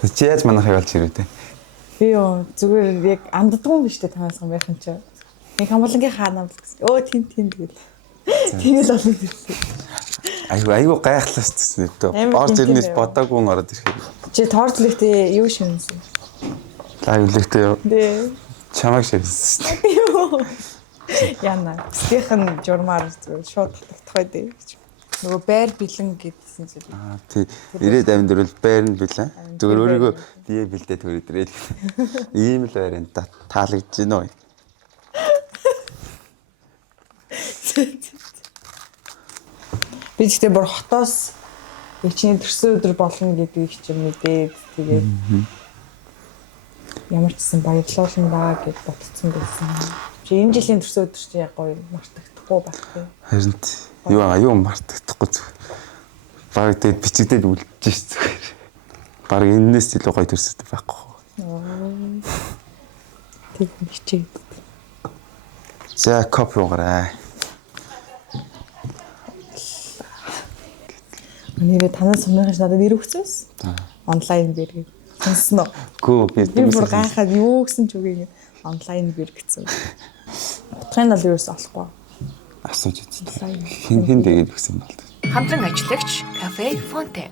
Чи яаж манайхыг олж ирвэ те? Би юу зүгээр яг анддгүй биш үү танаас юм байх юм чи. Нэг хамгаалангийн хаанаа гэсэн. Өө тийм тэгэл. Тэгэл олон ирсэн. Айгу гайхлаас гэсэн үү. Орж ирнээс бодоогүй ороод ирэхээр. Чи тортлэгтээ юу шивнэсэн? Лайвлэгтэй юу? Дээ. Чамайг шивсэн. Яна. Стихэн журмаар зүгээр шууд татагдах бай дээ. Нөгөө байр бэлэн гэдсэн зүйл. Тий. 90-ад амдэрвэл байр нь бэлэн. Зүгээр өөрийгөө бие бэлдээ төрөдрээ. Ийм л байранд таалагдж байна уу? Би ч гэдэг бүр хотоос чиний төрсөн өдөр болно гэдгийг ч мэдээд тэгээд ямар ч гэсэн баярлуулна даа гэж бодсон байсан. Чи энэ жилийн төрсөн өдөр чи яг гоё мартагдахгүй байх тийм. Харин юу мартагдахгүй зүгээр. Баг тэгээд бичигдээд үлдэж ш зүгээр. Баг энэс илүү гоё төрсөн байхгүй. Тийм бичиг. За копи угаарай. Нэрээ танаас өмнөх надад нэр өгсөөс. Онлайн бэр гэж. Сонсноо. Гүү Би бүр гайхаад юу гэсэн ч үгүй онлайн бэр гэсэн. Утгын бол юус олохгүй. Асууж үзтээ. Хин тэгээд өгсөн юм бол. Хамтран ажиллагч Кафе Фонте